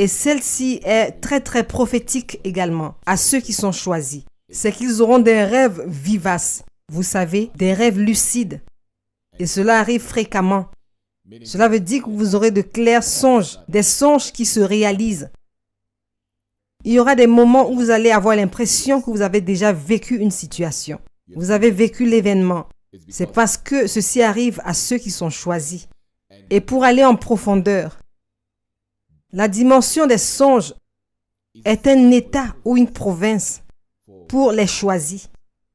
Et celle-ci est très très prophétique également à ceux qui sont choisis. C'est qu'ils auront des rêves vivaces, vous savez, des rêves lucides. Et cela arrive fréquemment. Cela veut dire que vous aurez de clairs songes, des songes qui se réalisent. Il y aura des moments où vous allez avoir l'impression que vous avez déjà vécu une situation. Vous avez vécu l'événement. C'est parce que ceci arrive à ceux qui sont choisis. Et pour aller en profondeur, la dimension des songes est un état ou une province pour les choisis.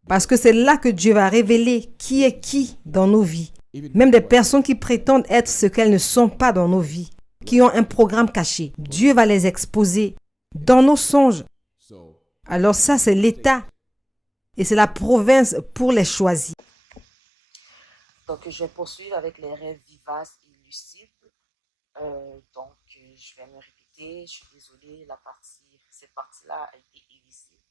Parce que c'est là que Dieu va révéler qui est qui dans nos vies. Même des personnes qui prétendent être ce qu'elles ne sont pas dans nos vies, qui ont un programme caché. Dieu va les exposer dans nos songes. Alors ça, c'est l'état et c'est la province pour les choisis. Donc, je vais poursuivre avec les rêves vivaces et lucides. Je vais me répéter. Je suis désolée, cette partie-là a été illisible.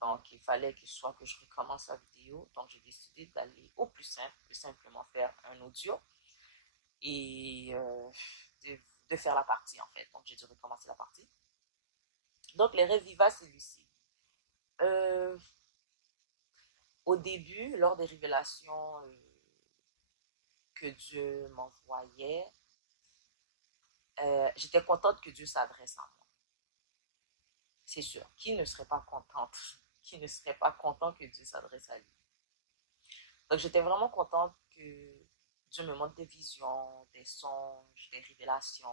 Donc, il fallait que je recommence la vidéo. Donc, j'ai décidé d'aller au plus simple, de simplement faire un audio et de faire la partie, en fait. Donc, j'ai dû recommencer la partie. Donc, les rêves vivaces et lucides. Au début, lors des révélations que Dieu m'envoyait, j'étais contente que Dieu s'adresse à moi. C'est sûr. Qui ne serait pas contente? Qui ne serait pas content que Dieu s'adresse à lui? Donc, j'étais vraiment contente que Dieu me montre des visions, des songes, des révélations.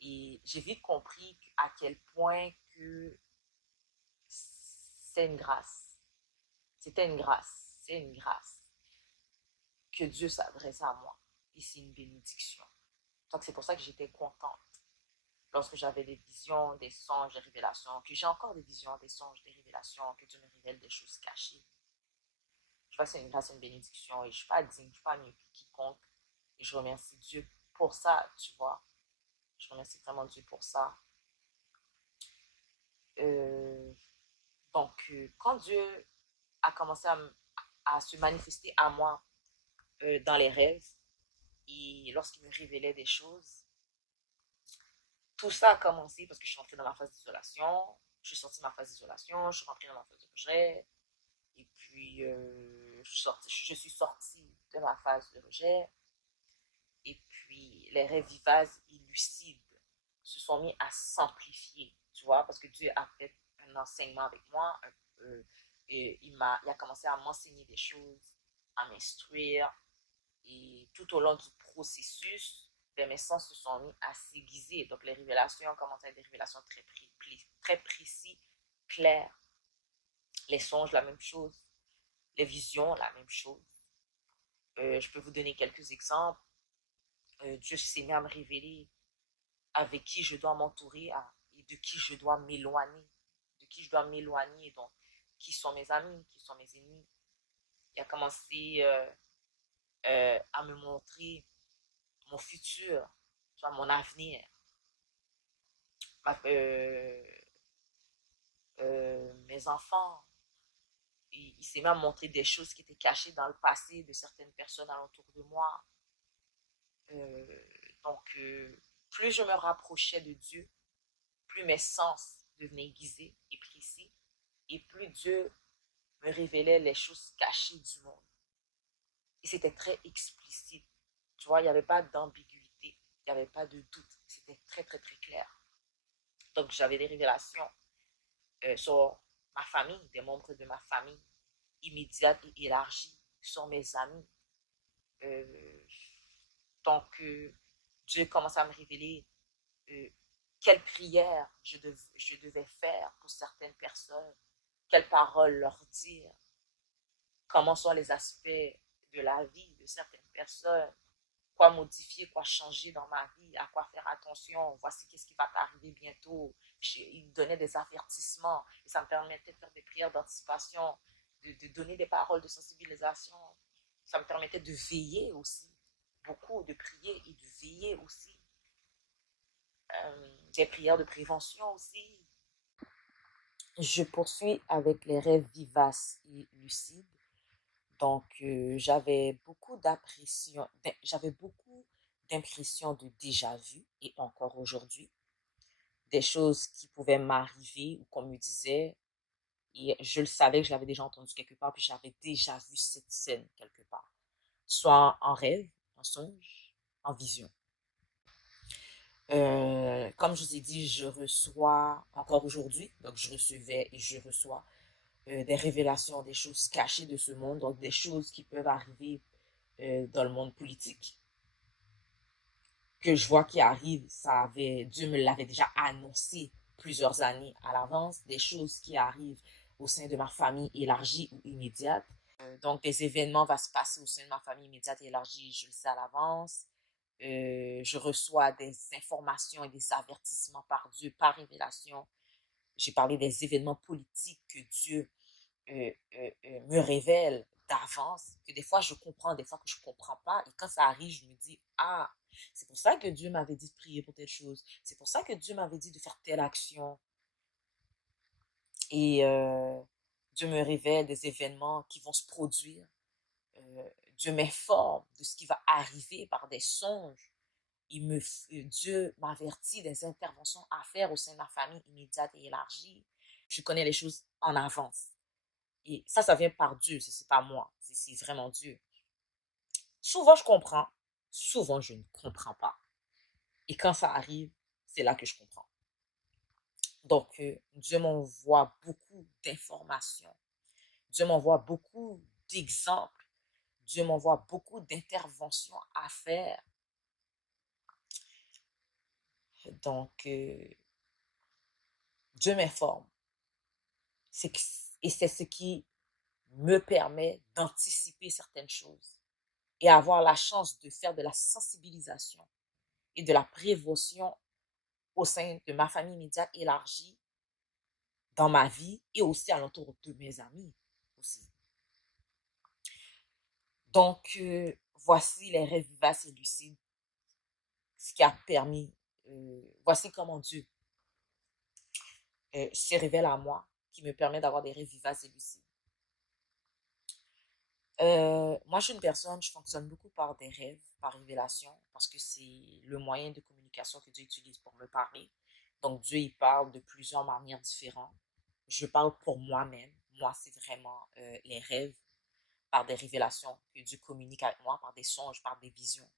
Et j'ai vite compris à quel point que c'est une grâce. C'était une grâce. C'est une grâce que Dieu s'adresse à moi. Et c'est une bénédiction. Donc, c'est pour ça que j'étais contente lorsque j'avais des visions, des songes, des révélations, que j'ai encore des visions, des songes, des révélations, que Dieu me révèle des choses cachées. Je vois que c'est une grâce, une bénédiction et je ne suis pas digne, je ne suis pas mieux que quiconque. Et je remercie Dieu pour ça, tu vois. Je remercie vraiment Dieu pour ça. Euh, quand Dieu a commencé à se manifester à moi dans les rêves et lorsqu'il me révélait des choses, tout ça a commencé parce que je suis entrée dans ma phase d'isolation. Je suis sortie de ma phase d'isolation, je suis rentrée dans ma phase de rejet. Et puis, je suis sortie de ma phase de rejet. Et puis, les rêves vivaces et lucides se sont mis à s'amplifier, tu vois, parce que Dieu a fait un enseignement avec moi. Et il a commencé à m'enseigner des choses, à m'instruire. Et tout au long du processus, mes sens se sont mis à s'aiguiser. Donc, les révélations ont commencé à être des révélations très précises, claires. Les songes, la même chose. Les visions, la même chose. Je peux vous donner quelques exemples. Dieu s'est mis à me révéler avec qui je dois m'entourer et de qui je dois m'éloigner. De qui je dois m'éloigner. Donc, qui sont mes amis, qui sont mes ennemis. Il a commencé à me montrer mon futur, tu vois, mon avenir. Mes enfants. Il s'est même montré des choses qui étaient cachées dans le passé de certaines personnes alentour de moi. Euh, plus je me rapprochais de Dieu, plus mes sens devenaient aiguisés et précis, et plus Dieu me révélait les choses cachées du monde. Et c'était très explicite. Tu vois, il n'y avait pas d'ambiguïté, il n'y avait pas de doute. C'était très, très, très clair. Donc, j'avais des révélations sur ma famille, des membres de ma famille immédiate et élargie, sur mes amis. Euh, donc, Dieu commence à me révéler euh, quelle prière je devais faire pour certaines personnes, quelles paroles leur dire, comment sont les aspects de la vie de certaines personnes, quoi modifier, quoi changer dans ma vie, à quoi faire attention, voici qu'est-ce qui va t'arriver bientôt. Il me donnait des avertissements et ça me permettait de faire des prières d'anticipation, de donner des paroles de sensibilisation. Ça me permettait de veiller aussi, beaucoup de prier et de veiller aussi. Des prières de prévention aussi. Je poursuis avec les rêves vivaces et lucides. J'avais beaucoup d'impressions de déjà vu et encore aujourd'hui. des choses qui pouvaient m'arriver ou qu'on me disait. Et je le savais que je l'avais déjà entendu quelque part, puis j'avais déjà vu cette scène quelque part. Soit en rêve, en songe, en vision. Comme je vous ai dit, je reçois encore aujourd'hui, donc je recevais et je reçois des révélations, des choses cachées de ce monde, donc des choses qui peuvent arriver dans le monde politique, que je vois qui arrivent, Dieu me l'avait déjà annoncé plusieurs années à l'avance, des choses qui arrivent au sein de ma famille élargie ou immédiate. Donc, des événements vont se passer au sein de ma famille immédiate et élargie, je le sais à l'avance. Je reçois des informations et des avertissements par Dieu, par révélation. J'ai parlé des événements politiques que Dieu me révèle d'avance, que des fois je comprends, des fois que je ne comprends pas. Et quand ça arrive, je me dis, ah, c'est pour ça que Dieu m'avait dit de prier pour telle chose. C'est pour ça que Dieu m'avait dit de faire telle action. Et Dieu me révèle des événements qui vont se produire. Dieu m'informe de ce qui va arriver par des songes. Dieu m'avertit des interventions à faire au sein de ma famille immédiate et élargie. Je connais les choses en avance. Et ça vient par Dieu, c'est pas moi, c'est vraiment Dieu. Souvent, je comprends, souvent, je ne comprends pas. Et quand ça arrive, c'est là que je comprends. Donc, Dieu m'envoie beaucoup d'informations. Dieu m'envoie beaucoup d'exemples. Dieu m'envoie beaucoup d'interventions à faire. Donc, Dieu m'informe. Et c'est ce qui me permet d'anticiper certaines choses et avoir la chance de faire de la sensibilisation et de la prévention au sein de ma famille immédiate élargie, dans ma vie et aussi à l'entour de mes amis aussi. Donc, voici les rêves vivaces et lucides, ce qui a permis, voici comment Dieu se révèle à moi, qui me permet d'avoir des rêves vivaces et lucides. Moi, je suis une personne, je fonctionne beaucoup par des rêves, par révélation, parce que c'est le moyen de communication que Dieu utilise pour me parler. Donc, Dieu, il parle de plusieurs manières différentes. Je parle pour moi-même. Moi, c'est vraiment les rêves, par des révélations que Dieu communique avec moi, par des songes, par des visions.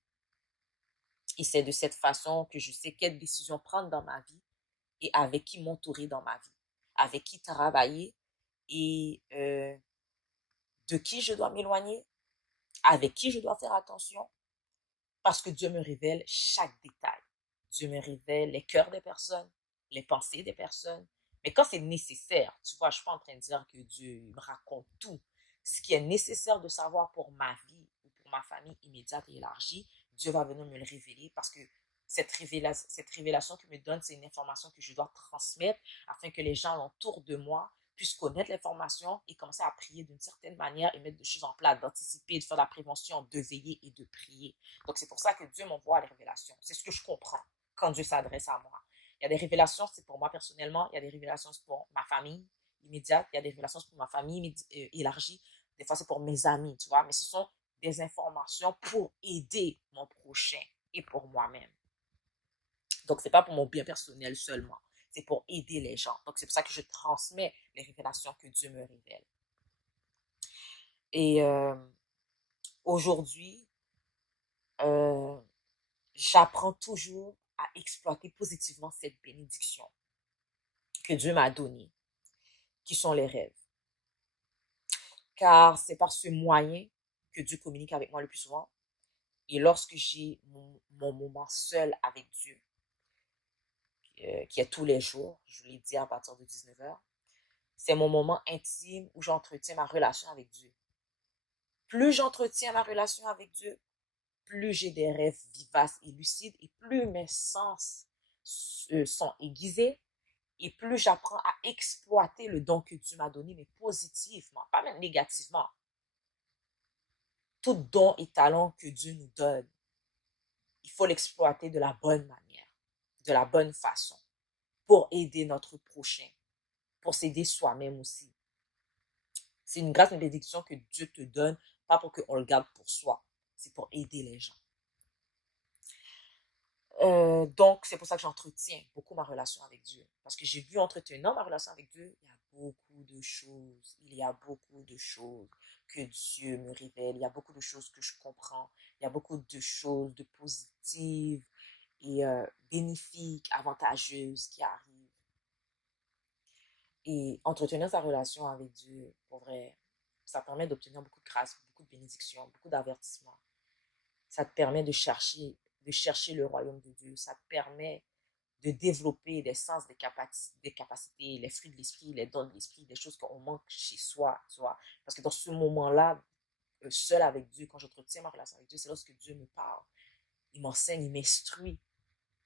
Et c'est de cette façon que je sais quelle décision prendre dans ma vie et avec qui m'entourer dans ma vie, avec qui travailler et de qui je dois m'éloigner, avec qui je dois faire attention, parce que Dieu me révèle chaque détail. Dieu me révèle les cœurs des personnes, les pensées des personnes. Mais quand c'est nécessaire, tu vois, je ne suis pas en train de dire que Dieu me raconte tout. Ce qui est nécessaire de savoir pour ma vie ou pour ma famille immédiate et élargie, Dieu va venir me le révéler parce que cette révélation qu'il me donne, c'est une information que je dois transmettre afin que les gens autour de moi puissent connaître l'information et commencer à prier d'une certaine manière et mettre des choses en place, d'anticiper, de faire de la prévention, de veiller et de prier. Donc, c'est pour ça que Dieu m'envoie les révélations. C'est ce que je comprends quand Dieu s'adresse à moi. Il y a des révélations, c'est pour moi personnellement. Il y a des révélations, c'est pour ma famille immédiate. Il y a des révélations, c'est pour ma famille élargie. Des fois, c'est pour mes amis, tu vois. Mais ce sont des informations pour aider mon prochain et pour moi-même. Donc, ce n'est pas pour mon bien personnel seulement. C'est pour aider les gens. Donc, c'est pour ça que je transmets les révélations que Dieu me révèle. Et aujourd'hui, j'apprends toujours à exploiter positivement cette bénédiction que Dieu m'a donnée, qui sont les rêves. Car c'est par ce moyen que Dieu communique avec moi le plus souvent. Et lorsque j'ai mon moment seul avec Dieu, qui est tous les jours, je vous l'ai dit à partir de 19h, c'est mon moment intime où j'entretiens ma relation avec Dieu. Plus j'entretiens ma relation avec Dieu, plus j'ai des rêves vivaces et lucides et plus mes sens sont aiguisés et plus j'apprends à exploiter le don que Dieu m'a donné, mais positivement, pas même négativement. Tout don et talent que Dieu nous donne, il faut l'exploiter de la bonne manière, de la bonne façon, pour aider notre prochain, pour s'aider soi-même aussi. C'est une grâce, une bénédiction que Dieu te donne, pas pour qu'on le garde pour soi, c'est pour aider les gens. Donc, c'est pour ça que j'entretiens beaucoup ma relation avec Dieu. Parce que j'ai vu entretenant ma relation avec Dieu, il y a beaucoup de choses. Il y a beaucoup de choses que Dieu me révèle. Il y a beaucoup de choses que je comprends. Il y a beaucoup de choses de positives et bénéfiques, avantageuses qui arrivent. Et entretenir sa relation avec Dieu, pour vrai, ça permet d'obtenir beaucoup de grâce, beaucoup de bénédictions, beaucoup d'avertissements. Ça te permet de chercher le royaume de Dieu. Ça te permet de développer des sens, des capacités, les fruits de l'esprit, les dons de l'esprit, des choses qu'on manque chez soi, tu vois. Parce que dans ce moment-là, seul avec Dieu, quand j'entretiens ma relation avec Dieu, c'est lorsque Dieu me parle. Il m'enseigne, il m'instruit,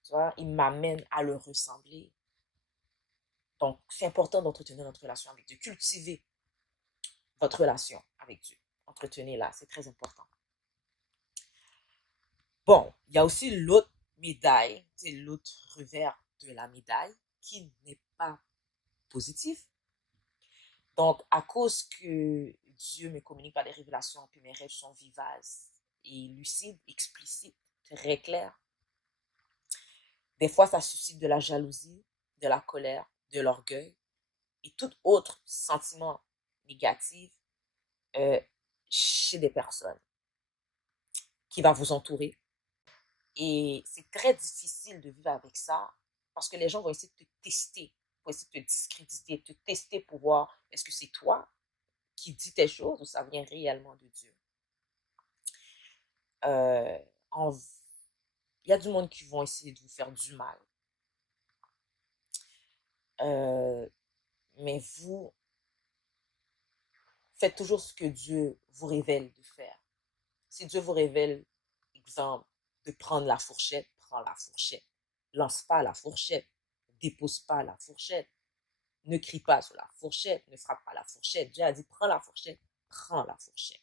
tu vois. Il m'amène à le ressembler. Donc, c'est important d'entretenir notre relation avec Dieu. Cultivez votre relation avec Dieu. Entretenez-la, c'est très important. Bon, il y a aussi l'autre médaille, c'est l'autre revers de la médaille qui n'est pas positif. Donc, à cause que Dieu me communique par des révélations, puis mes rêves sont vivaces et lucides, explicites, très clairs, des fois, ça suscite de la jalousie, de la colère, de l'orgueil et tout autre sentiment négatif euh, chez des personnes qui va vous entourer. Et c'est très difficile de vivre avec ça parce que les gens vont essayer de te tester, vont essayer de te discréditer, de te tester pour voir est-ce que c'est toi qui dis tes choses ou ça vient réellement de Dieu. Euh, il y a du monde qui vont essayer de vous faire du mal. Euh, mais vous faites toujours ce que Dieu vous révèle de faire. Si Dieu vous révèle, exemple, de prendre la fourchette, prends la fourchette. Lance pas la fourchette. Dépose pas la fourchette. Ne crie pas sur la fourchette. Ne frappe pas la fourchette. Dieu a dit, prends la fourchette. Prends la fourchette.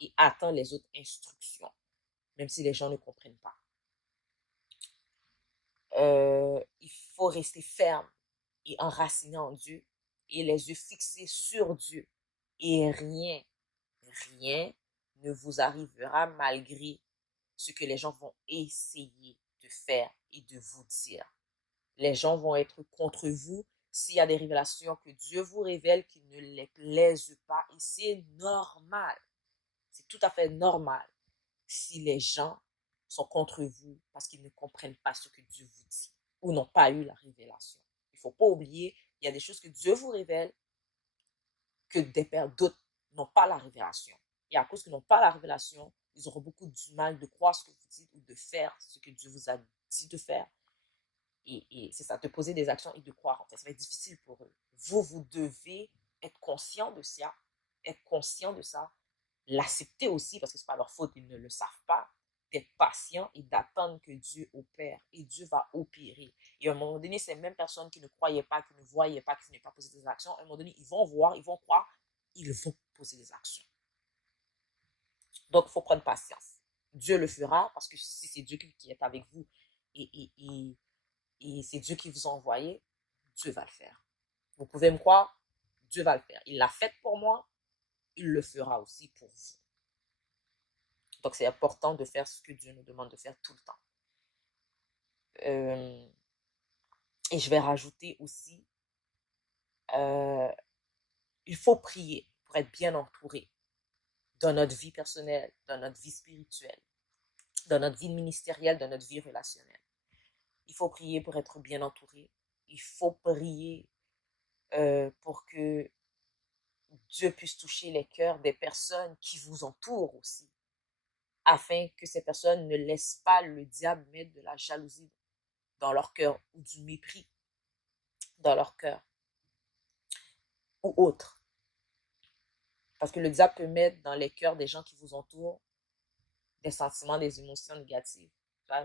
Et attends les autres instructions, même si les gens ne comprennent pas. Il faut rester ferme et enraciné en Dieu et les yeux fixés sur Dieu. Et rien ne vous arrivera malgré ce que les gens vont essayer de faire et de vous dire. Les gens vont être contre vous s'il y a des révélations que Dieu vous révèle qui ne les plaisent pas. Et c'est normal. C'est tout à fait normal si les gens sont contre vous parce qu'ils ne comprennent pas ce que Dieu vous dit ou n'ont pas eu la révélation. Il ne faut pas oublier, il y a des choses que Dieu vous révèle que d'autres n'ont pas la révélation. Et à cause qu'ils n'ont pas la révélation, ils auront beaucoup du mal de croire ce que vous dites ou de faire ce que Dieu vous a dit de faire. Et c'est ça, de poser des actions et de croire. En fait, ça va être difficile pour eux. Vous devez être conscient de ça, être conscient de ça, l'accepter aussi parce que ce n'est pas leur faute, ils ne le savent pas, d'être patient et d'attendre que Dieu opère. Et Dieu va opérer. Et à un moment donné, ces mêmes personnes qui ne croyaient pas, qui ne voyaient pas, qui ne pas poser des actions, à un moment donné, ils vont voir, ils vont croire, ils vont poser des actions. Donc, il faut prendre patience. Dieu le fera parce que si c'est Dieu qui est avec vous et c'est Dieu qui vous a envoyé, Dieu va le faire. Vous pouvez me croire, Dieu va le faire. Il l'a fait pour moi, il le fera aussi pour vous. Donc, c'est important de faire ce que Dieu nous demande de faire tout le temps. Et je vais rajouter aussi, il faut prier pour être bien entouré dans notre vie personnelle, dans notre vie spirituelle, dans notre vie ministérielle, dans notre vie relationnelle. Il faut prier pour être bien entouré. Il faut prier pour que Dieu puisse toucher les cœurs des personnes qui vous entourent aussi, afin que ces personnes ne laissent pas le diable mettre de la jalousie dans leur cœur ou du mépris dans leur cœur ou autre. Parce que le diable peut mettre dans les cœurs des gens qui vous entourent des sentiments, des émotions négatives,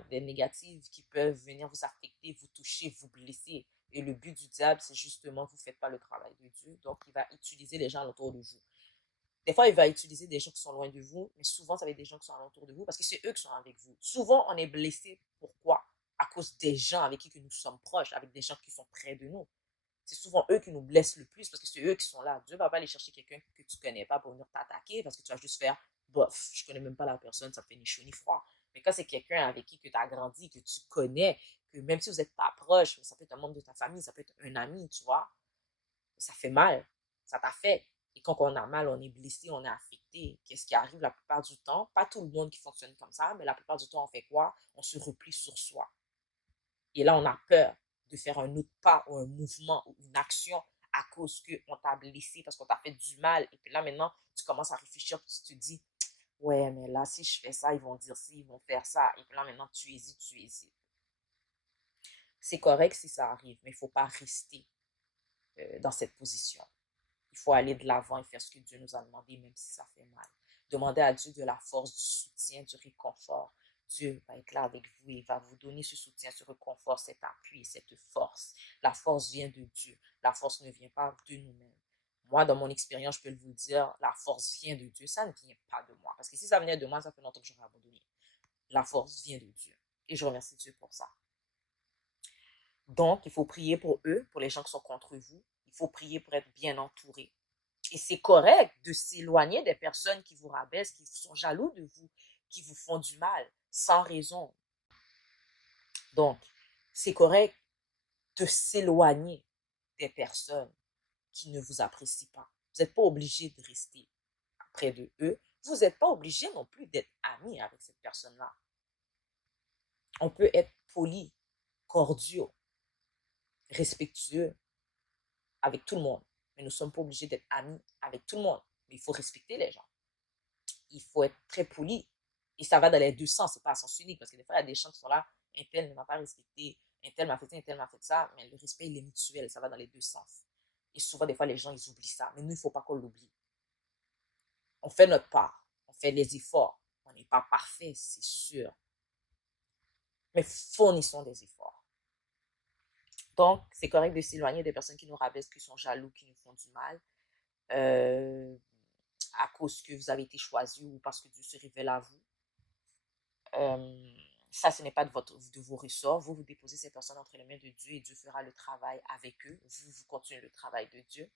des négatives qui peuvent venir vous affecter, vous toucher, vous blesser. Et le but du diable, c'est justement, vous ne faites pas le travail de Dieu, donc il va utiliser les gens autour de vous. Des fois, il va utiliser des gens qui sont loin de vous, mais souvent, ça va être des gens qui sont alentour de vous parce que c'est eux qui sont avec vous. Souvent, on est blessé. Pourquoi? À cause des gens avec qui nous sommes proches, avec des gens qui sont près de nous. C'est souvent eux qui nous blessent le plus parce que c'est eux qui sont là. Dieu ne va pas aller chercher quelqu'un que tu ne connais pas pour venir t'attaquer parce que tu vas juste faire bof, je ne connais même pas la personne, ça fait ni chaud ni froid. Mais quand c'est quelqu'un avec qui que tu as grandi, que tu connais, que même si vous n'êtes pas proche, ça peut être un membre de ta famille, ça peut être un ami, tu vois, ça fait mal, ça t'a fait. Et quand on a mal, on est blessé, on est affecté. Qu'est-ce qui arrive la plupart du temps? Pas tout le monde qui fonctionne comme ça, mais la plupart du temps, on fait quoi? On se replie sur soi. Et là, on a peur de faire un autre pas ou un mouvement ou une action à cause qu'on t'a blessé, parce qu'on t'a fait du mal. Et puis là, maintenant, tu commences à réfléchir, puis tu te dis, ouais, mais là, si je fais ça, ils vont dire ci, ils vont faire ça. Et puis là, maintenant, tu hésites, tu hésites. C'est correct si ça arrive, mais il ne faut pas rester dans cette position. Il faut aller de l'avant et faire ce que Dieu nous a demandé, même si ça fait mal. Demandez à Dieu de la force, du soutien, du réconfort. Dieu va être là avec vous et il va vous donner ce soutien, ce réconfort, cet appui, cette force. La force vient de Dieu. La force ne vient pas de nous-mêmes. Moi, dans mon expérience, je peux vous dire, la force vient de Dieu. Ça ne vient pas de moi. Parce que si ça venait de moi, ça fait longtemps que j'aurais abandonné. La force vient de Dieu. Et je remercie Dieu pour ça. Donc, il faut prier pour eux, pour les gens qui sont contre vous. Il faut prier pour être bien entouré. Et c'est correct de s'éloigner des personnes qui vous rabaissent, qui sont jaloux de vous, qui vous font du mal, sans raison. Donc, c'est correct de s'éloigner des personnes qui ne vous apprécient pas. Vous n'êtes pas obligé de rester près de eux. Vous n'êtes pas obligé non plus d'être ami avec cette personne-là. On peut être poli, cordiaux, respectueux avec tout le monde. Mais nous ne sommes pas obligés d'être amis avec tout le monde. Mais il faut respecter les gens. Il faut être très poli. Et ça va dans les deux sens, c'est pas à sens unique. Parce que des fois, il y a des gens qui sont là, un tel ne m'a pas respecté, un tel m'a fait ça, un tel m'a fait ça. Mais le respect, il est mutuel, ça va dans les deux sens. Et souvent, des fois, les gens, ils oublient ça. Mais nous, il ne faut pas qu'on l'oublie. On fait notre part. On fait les efforts. On n'est pas parfait, c'est sûr. Mais fournissons des efforts. Donc, c'est correct de s'éloigner des personnes qui nous rabaissent, qui sont jaloux, qui nous font du mal. À cause que vous avez été choisi ou parce que Dieu se révèle à vous. Ça, ce n'est pas de vos ressorts. Vous déposez ces personnes entre les mains de Dieu et Dieu fera le travail avec eux. Vous continuez le travail de Dieu.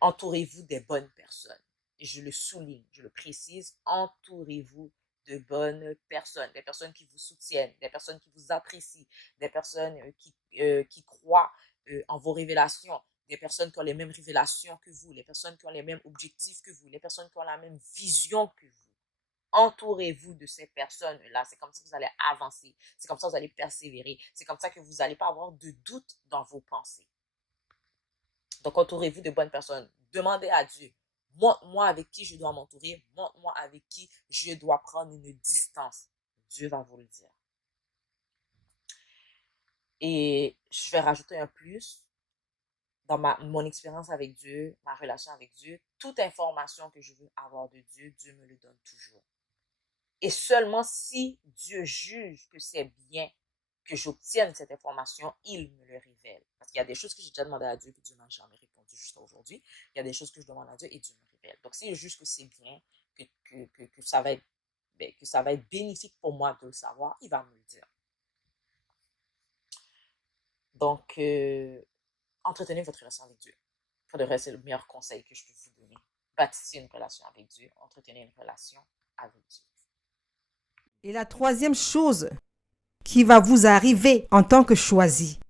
Entourez-vous des bonnes personnes. Et je le souligne, je le précise, entourez-vous de bonnes personnes. Des personnes qui vous soutiennent, des personnes qui vous apprécient, des personnes qui croient en vos révélations, des personnes qui ont les mêmes révélations que vous, les personnes qui ont les mêmes objectifs que vous, les personnes qui ont la même vision que vous. Entourez-vous de ces personnes-là. C'est comme ça que vous allez avancer. C'est comme ça que vous allez persévérer. C'est comme ça que vous n'allez pas avoir de doute dans vos pensées. Donc, entourez-vous de bonnes personnes. Demandez à Dieu, montre-moi avec qui je dois m'entourer. Montre-moi avec qui je dois prendre une distance. Dieu va vous le dire. Et je vais rajouter un plus. Dans mon expérience avec Dieu, ma relation avec Dieu, toute information que je veux avoir de Dieu, Dieu me le donne toujours. Et seulement si Dieu juge que c'est bien que j'obtienne cette information, il me le révèle. Parce qu'il y a des choses que j'ai déjà demandé à Dieu que Dieu n'a jamais répondu jusqu'à aujourd'hui. Il y a des choses que je demande à Dieu et Dieu me révèle. Donc, s'il juge que c'est bien, que ça va être bénéfique pour moi de le savoir, il va me le dire. Donc, entretenez votre relation avec Dieu. Pour de vrai, c'est le meilleur conseil que je peux vous donner. Bâtissez une relation avec Dieu. Entretenez une relation avec Dieu. Et la troisième chose qui va vous arriver en tant que choisi,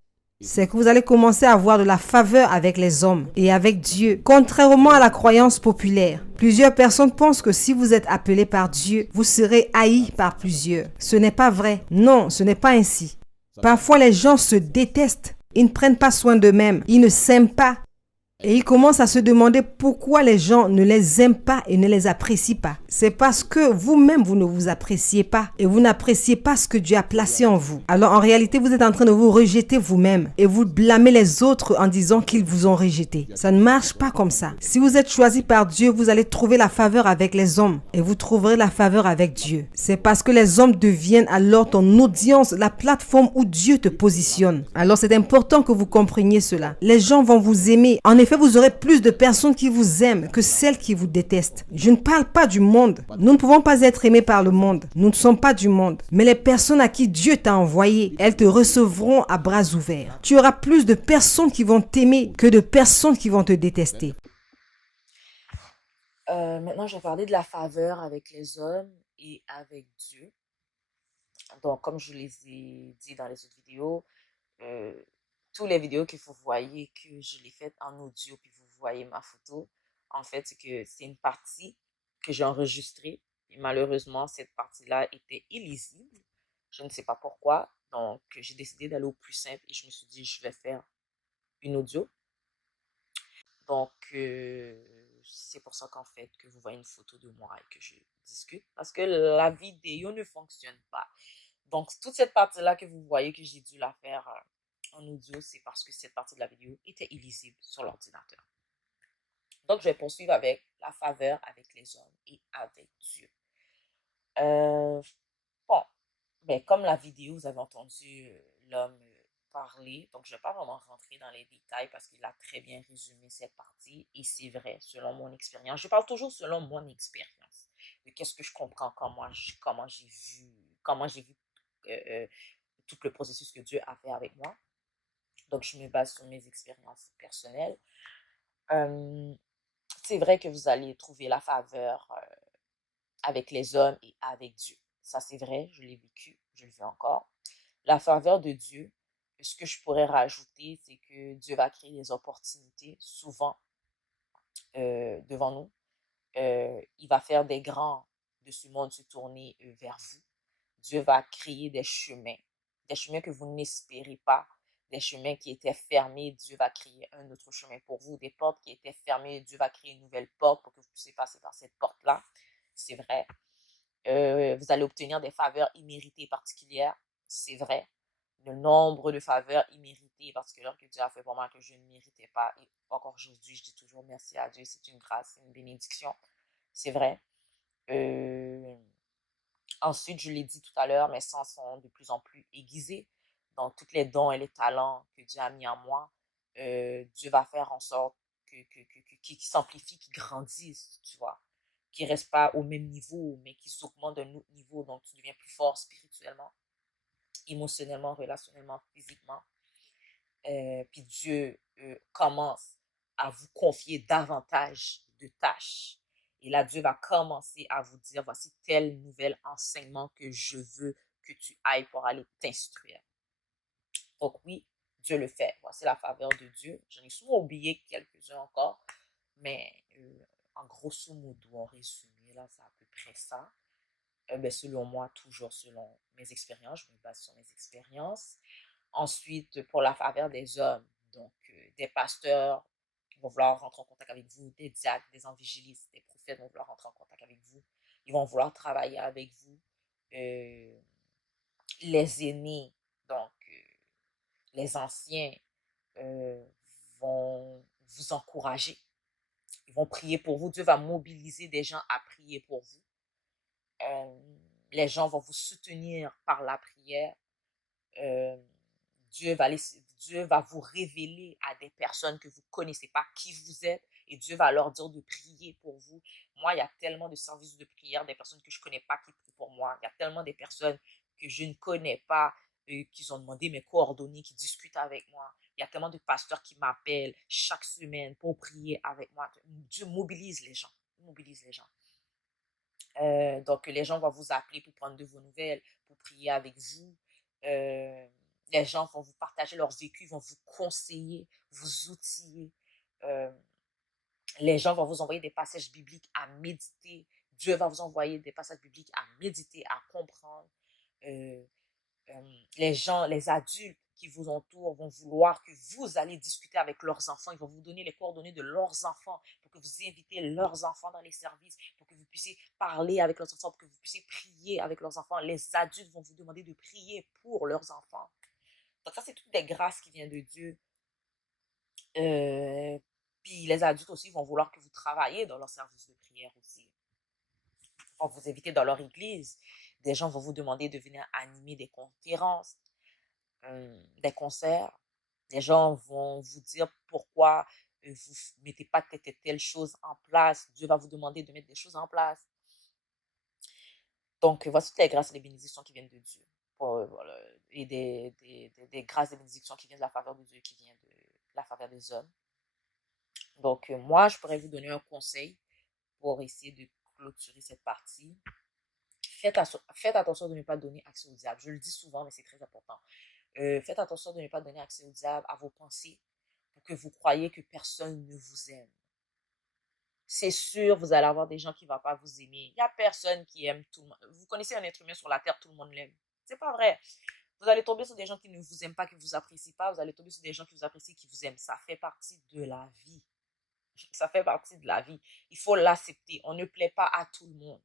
c'est que vous allez commencer à avoir de la faveur avec les hommes et avec Dieu. Contrairement à la croyance populaire, plusieurs personnes pensent que si vous êtes appelé par Dieu, vous serez haï par plusieurs. Ce n'est pas vrai. Non, ce n'est pas ainsi. Parfois, les gens se détestent. Ils ne prennent pas soin d'eux-mêmes. Ils ne s'aiment pas. Et ils commencent à se demander pourquoi les gens ne les aiment pas et ne les apprécient pas. C'est parce que vous-même, vous ne vous appréciez pas et vous n'appréciez pas ce que Dieu a placé en vous. Alors en réalité, vous êtes en train de vous rejeter vous-même et vous blâmez les autres en disant qu'ils vous ont rejeté. Ça ne marche pas comme ça. Si vous êtes choisi par Dieu, vous allez trouver la faveur avec les hommes et vous trouverez la faveur avec Dieu. C'est parce que les hommes deviennent alors ton audience, la plateforme où Dieu te positionne. Alors c'est important que vous compreniez cela. Les gens vont vous aimer. En effet, vous aurez plus de personnes qui vous aiment que celles qui vous détestent. Je ne parle pas du monde. Nous ne pouvons pas être aimés par le monde. Nous ne sommes pas du monde. Mais les personnes à qui Dieu t'a envoyé, elles te recevront à bras ouverts. Tu auras plus de personnes qui vont t'aimer que de personnes qui vont te détester. Maintenant, je vais parler de la faveur avec les hommes et avec Dieu. Donc, comme je les ai dit dans les autres vidéos, euh, tous les vidéos que vous voyez que je l'ai faites en audio, puis vous voyez ma photo, en fait, c'est que c'est une partie que j'ai enregistrée. Et malheureusement, cette partie-là était illisible. Je ne sais pas pourquoi. Donc, j'ai décidé d'aller au plus simple et je me suis dit, je vais faire une audio. Donc, c'est pour ça qu'en fait, que vous voyez une photo de moi et que je discute. Parce que la vidéo ne fonctionne pas. Donc, toute cette partie-là que vous voyez que j'ai dû la faire en audio, c'est parce que cette partie de la vidéo était illisible sur l'ordinateur. Donc, je vais poursuivre avec la faveur avec les hommes et avec Dieu. Euh, bon, ben, comme la vidéo, vous avez entendu l'homme parler, donc je ne vais pas vraiment rentrer dans les détails parce qu'il a très bien résumé cette partie et c'est vrai, selon mon expérience. Je parle toujours selon mon expérience, de qu'est-ce que je comprends, comment j'ai vu euh, euh, tout le processus que Dieu a fait avec moi. Donc, je me base sur mes expériences personnelles. Euh, c'est vrai que vous allez trouver la faveur avec les hommes et avec Dieu. Ça, c'est vrai, je l'ai vécu, je le vis encore. La faveur de Dieu, ce que je pourrais rajouter, c'est que Dieu va créer des opportunités souvent devant nous. Il va faire des grands de ce monde se tourner vers vous. Dieu va créer des chemins que vous n'espérez pas, des chemins qui étaient fermés, Dieu va créer un autre chemin pour vous, des portes qui étaient fermées, Dieu va créer une nouvelle porte pour que vous puissiez passer par cette porte-là. C'est vrai. Vous allez obtenir des faveurs imméritées particulières. C'est vrai. Le nombre de faveurs imméritées et particulières que Dieu a fait pour moi que je ne méritais pas. Et encore aujourd'hui, je dis toujours merci à Dieu. C'est une grâce, c'est une bénédiction. C'est vrai. Euh, Ensuite, je l'ai dit tout à l'heure, mes sens sont de plus en plus aiguisés. Donc, tous les dons et les talents que Dieu a mis en moi, Dieu va faire en sorte qu'ils s'amplifient, qu'ils grandissent, tu vois. Qu'ils ne restent pas au même niveau, mais qu'ils augmentent d'un autre niveau. Donc, tu deviens plus fort spirituellement, émotionnellement, relationnellement, physiquement. Puis Dieu commence à vous confier davantage de tâches. Et là, Dieu va commencer à vous dire, voici tel nouvel enseignement que je veux que tu ailles pour aller t'instruire. Donc oui, Dieu le fait. Voici la faveur de Dieu. J'en ai souvent oublié quelques-uns encore, mais en grosso modo, en résumé, là, c'est à peu près ça. Ben, selon moi, toujours selon mes expériences, je me base sur mes expériences. Ensuite, pour la faveur des hommes, donc des pasteurs vont vouloir rentrer en contact avec vous, des diacres, des évangélistes, des prophètes vont vouloir rentrer en contact avec vous. Ils vont vouloir travailler avec vous. Euh, les aînés, donc les anciens, euh, vont vous encourager. Ils vont prier pour vous. Dieu va mobiliser des gens à prier pour vous. Euh, les gens vont vous soutenir par la prière. Euh, Dieu va vous révéler à des personnes que vous ne connaissez pas qui vous êtes et Dieu va leur dire de prier pour vous. Moi, il y a tellement de services de prière, des personnes que je ne connais pas qui prient pour moi. Il y a tellement de personnes que je ne connais pas qui ont demandé mes coordonnées, qui discutent avec moi. Il y a tellement de pasteurs qui m'appellent chaque semaine pour prier avec moi. Dieu mobilise les gens. Mobilise les gens. Donc, les gens vont vous appeler pour prendre de vos nouvelles, pour prier avec vous. Euh, les gens vont vous partager leur vécu, vont vous conseiller, vous outiller. Euh, les gens vont vous envoyer des passages bibliques à méditer. Dieu va vous envoyer des passages bibliques à méditer, à comprendre. Euh, les gens, les adultes qui vous entourent vont vouloir que vous allez discuter avec leurs enfants. Ils vont vous donner les coordonnées de leurs enfants pour que vous invitez leurs enfants dans les services, pour que vous puissiez parler avec leurs enfants, pour que vous puissiez prier avec leurs enfants. Les adultes vont vous demander de prier pour leurs enfants. Donc ça, c'est toutes des grâces qui viennent de Dieu. Euh, Puis les adultes aussi vont vouloir que vous travaillez dans leur service de prière aussi. Ils vont vous inviter dans leur église. Des gens vont vous demander de venir animer des conférences, des concerts. Les gens vont vous dire pourquoi vous ne mettez pas telle et telle chose en place. Dieu va vous demander de mettre des choses en place. Donc, voici toutes les grâces et les bénédictions qui viennent de Dieu. Voilà, et des grâces et des bénédictions qui viennent de la faveur de Dieu, qui viennent de la faveur des hommes. Donc, moi, je pourrais vous donner un conseil pour essayer de clôturer cette partie. Faites attention de ne pas donner accès au diable. Je le dis souvent, mais c'est très important. Faites attention de ne pas donner accès au diable, à vos pensées, pour que vous croyiez que personne ne vous aime. C'est sûr, vous allez avoir des gens qui ne vont pas vous aimer. Il n'y a personne qui aime tout le monde. Vous connaissez un être humain sur la terre, tout le monde l'aime. C'est pas vrai. Vous allez tomber sur des gens qui ne vous aiment pas, qui ne vous apprécient pas. Vous allez tomber sur des gens qui vous apprécient, qui vous aiment. Ça fait partie de la vie. Ça fait partie de la vie. Il faut l'accepter. On ne plaît pas à tout le monde.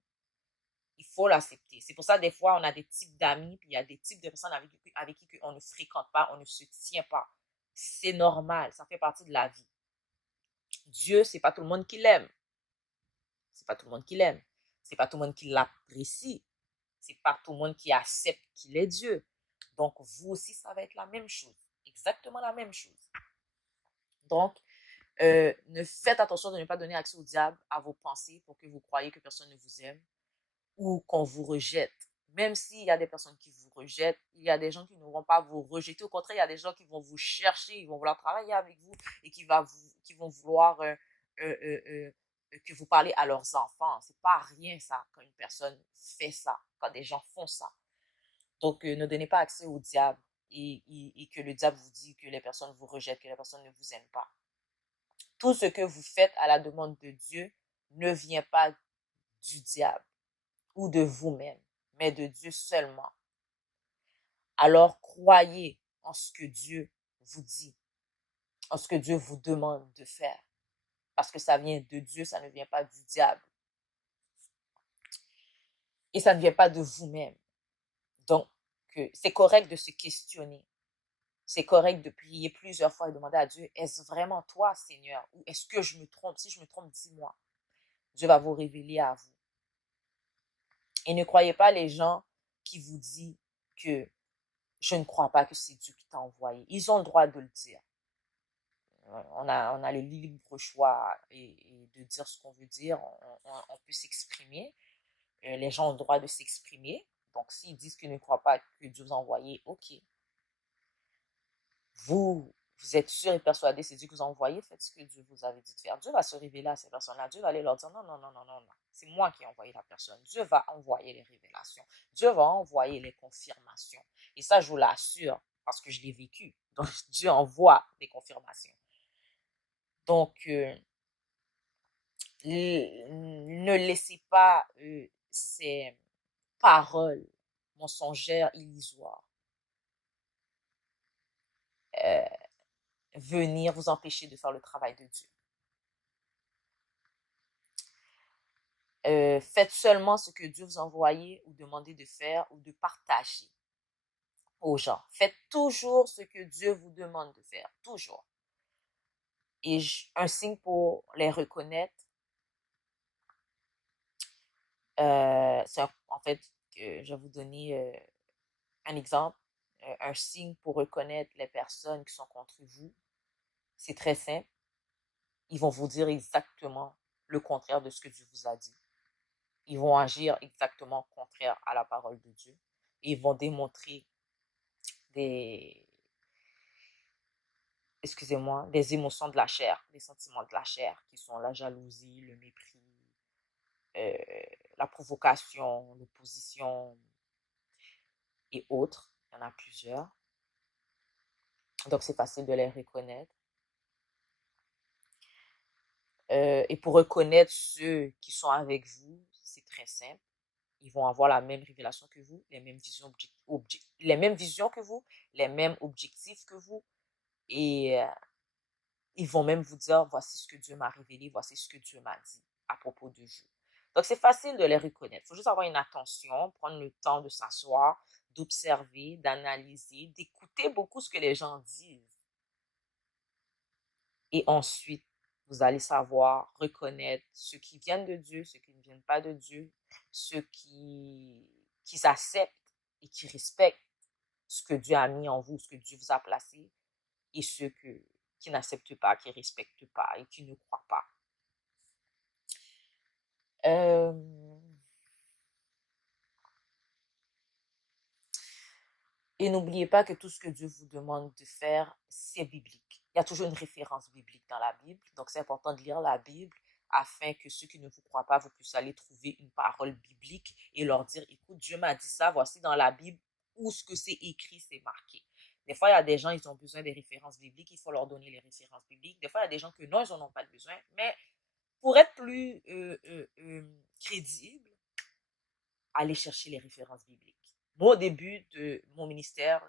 Il faut l'accepter. C'est pour ça, des fois, on a des types d'amis, puis il y a des types de personnes avec qui on ne fréquente pas, on ne se tient pas. C'est normal. Ça fait partie de la vie. Dieu, c'est pas tout le monde qui l'aime. C'est pas tout le monde qui l'aime. C'est pas tout le monde qui l'apprécie. C'est pas tout le monde qui accepte qu'il est Dieu. Donc, vous aussi, ça va être la même chose. Exactement la même chose. Donc, faites attention de ne pas donner accès au diable, à vos pensées, pour que vous croyiez que personne ne vous aime ou qu'on vous rejette. Même s'il y a des personnes qui vous rejettent, il y a des gens qui ne vont pas vous rejeter. Au contraire, il y a des gens qui vont vous chercher, ils vont vouloir travailler avec vous et qui vont vouloir que vous parlez à leurs enfants. C'est pas rien ça quand une personne fait ça, quand des gens font ça. Donc, ne donnez pas accès au diable et que le diable vous dit que les personnes vous rejettent, que les personnes ne vous aiment pas. Tout ce que vous faites à la demande de Dieu ne vient pas du diable ou de vous-même, mais de Dieu seulement. Alors, croyez en ce que Dieu vous dit, en ce que Dieu vous demande de faire. Parce que ça vient de Dieu, ça ne vient pas du diable. Et ça ne vient pas de vous-même. Donc, c'est correct de se questionner. C'est correct de prier plusieurs fois et demander à Dieu, est-ce vraiment toi, Seigneur? Ou est-ce que je me trompe? Si je me trompe, dis-moi. Dieu va vous révéler à vous. Et ne croyez pas les gens qui vous disent que je ne crois pas que c'est Dieu qui t'a envoyé. Ils ont le droit de le dire. On a le libre choix et de dire ce qu'on veut dire. On peut s'exprimer. Les gens ont le droit de s'exprimer. Donc, s'ils disent qu'ils ne croient pas que Dieu vous a envoyé, ok. Vous êtes sûr et persuadé, c'est Dieu qui vous a envoyé, faites ce que Dieu vous avait dit de faire. Dieu va se révéler à ces personnes-là. Dieu va aller leur dire, non, non, non, non, non, non. C'est moi qui ai envoyé la personne. Dieu va envoyer les révélations. Dieu va envoyer les confirmations. Et ça, je vous l'assure, parce que je l'ai vécu. Donc, Dieu envoie des confirmations. Donc, ne laissez pas ces paroles mensongères, illusoires, venir vous empêcher de faire le travail de Dieu. Faites seulement ce que Dieu vous a envoyé ou demandé de faire ou de partager aux gens. Faites toujours ce que Dieu vous demande de faire, toujours. Et un signe pour les reconnaître, en fait, je vais vous donner un exemple. Un signe pour reconnaître les personnes qui sont contre vous, c'est très simple. Ils vont vous dire exactement le contraire de ce que Dieu vous a dit. Ils vont agir exactement contraire à la parole de Dieu. Et ils vont démontrer des émotions de la chair, des sentiments de la chair, qui sont la jalousie, le mépris, la provocation, l'opposition et autres. Il y en a plusieurs. Donc, c'est facile de les reconnaître. Et pour reconnaître ceux qui sont avec vous, c'est très simple. Ils vont avoir la même révélation que vous, les mêmes visions que vous, les mêmes objectifs que vous. Et ils vont même vous dire, voici ce que Dieu m'a révélé, voici ce que Dieu m'a dit à propos de vous. Donc, c'est facile de les reconnaître. Il faut juste avoir une attention, prendre le temps de s'asseoir, d'observer, d'analyser, d'écouter beaucoup ce que les gens disent. Et ensuite, vous allez savoir reconnaître ceux qui viennent de Dieu, ceux qui ne viennent pas de Dieu, ceux qui acceptent et qui respectent ce que Dieu a mis en vous, ce que Dieu vous a placé, et ceux qui n'acceptent pas, qui ne respectent pas et qui ne croient pas. Et n'oubliez pas que tout ce que Dieu vous demande de faire, c'est biblique. Il y a toujours une référence biblique dans la Bible, donc c'est important de lire la Bible afin que ceux qui ne vous croient pas, vous puissiez aller trouver une parole biblique et leur dire, écoute, Dieu m'a dit ça, voici dans la Bible où ce que c'est écrit, c'est marqué. Des fois, il y a des gens, ils ont besoin des références bibliques, il faut leur donner les références bibliques. Des fois, il y a des gens que non, ils n'en ont pas besoin, mais pour être plus crédible, allez chercher les références bibliques. Moi, au début de mon ministère,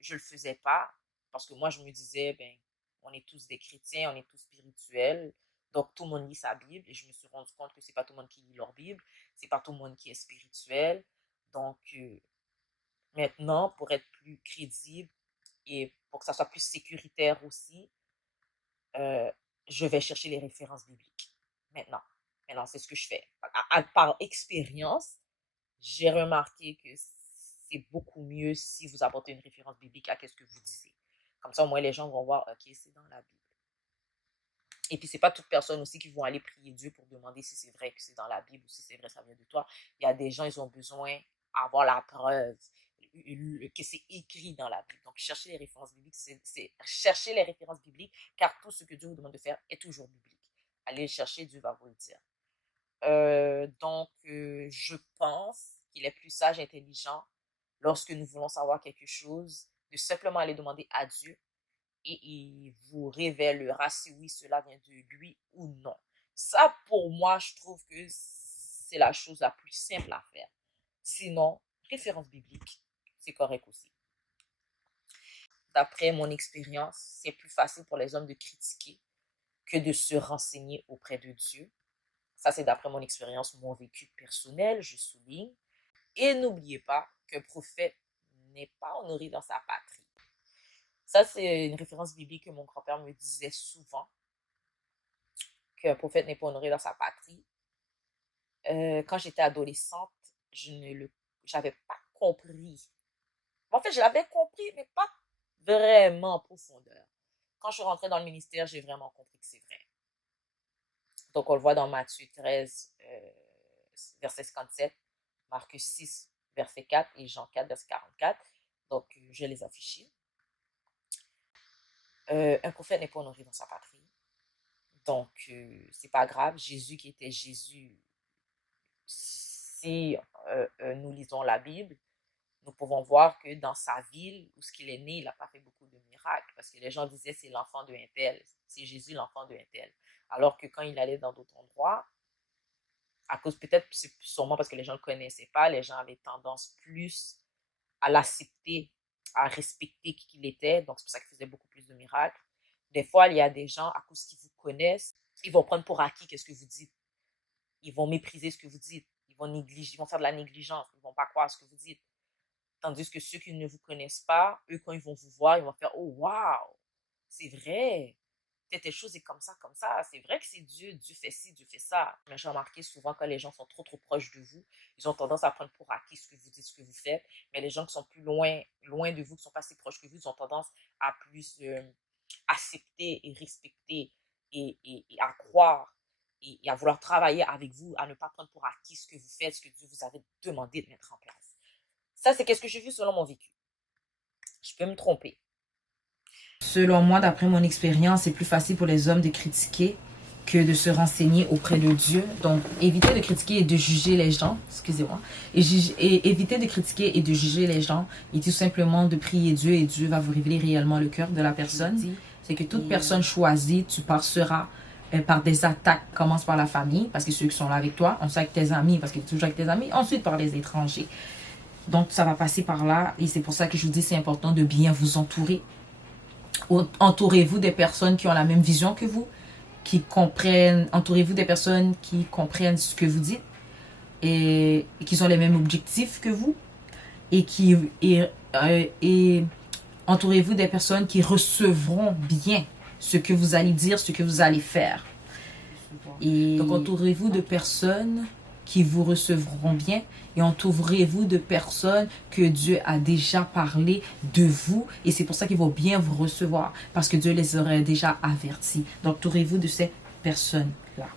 je ne le faisais pas parce que moi, je me disais, ben, on est tous des chrétiens, on est tous spirituels, donc tout le monde lit sa Bible et je me suis rendu compte que ce n'est pas tout le monde qui lit leur Bible, ce n'est pas tout le monde qui est spirituel. Donc, maintenant, pour être plus crédible et pour que ça soit plus sécuritaire aussi, je vais chercher les références bibliques. Maintenant, c'est ce que je fais. Par expérience, j'ai remarqué que c'est beaucoup mieux si vous apportez une référence biblique à ce que vous disiez. Comme ça, au moins, les gens vont voir, OK, c'est dans la Bible. Et puis, c'est pas toute personne aussi qui vont aller prier Dieu pour demander si c'est vrai que c'est dans la Bible ou si c'est vrai que ça vient de toi. Il y a des gens, ils ont besoin d'avoir la preuve que c'est écrit dans la Bible. Donc, chercher les références bibliques, c'est chercher les références bibliques, car tout ce que Dieu vous demande de faire est toujours biblique. Allez le chercher, Dieu va vous le dire. Donc, je pense qu'il est plus sage et intelligent lorsque nous voulons savoir quelque chose, de simplement aller demander à Dieu et il vous révélera si oui, cela vient de lui ou non. Ça, pour moi, je trouve que c'est la chose la plus simple à faire. Sinon, référence biblique, c'est correct aussi. D'après mon expérience, c'est plus facile pour les hommes de critiquer que de se renseigner auprès de Dieu. Ça, c'est d'après mon expérience, mon vécu personnel, je souligne. Et n'oubliez pas qu'un prophète n'est pas honoré dans sa patrie. Ça, c'est une référence biblique que mon grand-père me disait souvent, qu'un prophète n'est pas honoré dans sa patrie. Quand j'étais adolescente, je n'avais pas compris. En fait, je l'avais compris, mais pas vraiment en profondeur. Quand je suis rentrée dans le ministère, j'ai vraiment compris que c'est vrai. Donc, on le voit dans Matthieu 13, verset 57, Marc 6, verset 4 et Jean 4, verset 44. Donc, je vais les afficher. Un prophète n'est pas honoré dans sa patrie. Donc, c'est pas grave. Jésus qui était Jésus, si nous lisons la Bible, nous pouvons voir que dans sa ville où il est né, il n'a pas fait beaucoup de miracles. Parce que les gens disaient, c'est l'enfant de un tel. C'est Jésus, l'enfant de un tel. Alors que quand il allait dans d'autres endroits, à cause peut-être, c'est sûrement parce que les gens ne le connaissaient pas, les gens avaient tendance plus à l'accepter, à respecter qui il était. Donc, c'est pour ça qu'il faisait beaucoup plus de miracles. Des fois, il y a des gens, à cause qu'ils vous connaissent, ils vont prendre pour acquis qu'est-ce que vous dites. Ils vont mépriser ce que vous dites. Ils vont négliger, ils vont faire de la négligence. Ils ne vont pas croire ce que vous dites. Tandis que ceux qui ne vous connaissent pas, eux, quand ils vont vous voir, ils vont faire « Oh, wow! C'est vrai! Telle chose est comme ça, comme ça. C'est vrai que c'est Dieu. Dieu fait ci, Dieu fait ça. » Mais j'ai remarqué souvent quand les gens sont trop proches de vous, ils ont tendance à prendre pour acquis ce que vous dites, ce que vous faites. Mais les gens qui sont plus loin de vous, qui sont pas si proches que vous, ils ont tendance à plus accepter et respecter et à croire et à vouloir travailler avec vous, à ne pas prendre pour acquis ce que vous faites, ce que Dieu vous avait demandé de mettre en place. Ça, c'est qu'est-ce que j'ai vu selon mon vécu. Je peux me tromper. Selon moi, d'après mon expérience, c'est plus facile pour les hommes de critiquer que de se renseigner auprès de Dieu. Donc, évitez de critiquer et de juger les gens, excusez-moi, et évitez de critiquer et de juger les gens, et tout simplement de prier Dieu, et Dieu va vous révéler réellement le cœur de la personne. C'est que toute personne choisie, tu passeras par des attaques. Commence par la famille, parce que ceux qui sont là avec toi, ensuite avec tes amis, parce que tu es toujours avec tes amis, ensuite par les étrangers. Donc, ça va passer par là, et c'est pour ça que je vous dis, c'est important de bien vous entourer. Entourez-vous des personnes qui ont la même vision que vous, qui comprennent, entourez-vous des personnes qui comprennent ce que vous dites et qui ont les mêmes objectifs que vous et entourez-vous des personnes qui recevront bien ce que vous allez dire, ce que vous allez faire. Et donc entourez-vous de personnes qui vous recevront bien et entourez-vous de personnes que Dieu a déjà parlé de vous et c'est pour ça qu'ils vont bien vous recevoir parce que Dieu les aurait déjà avertis. Donc entourez-vous de ces personnes-là.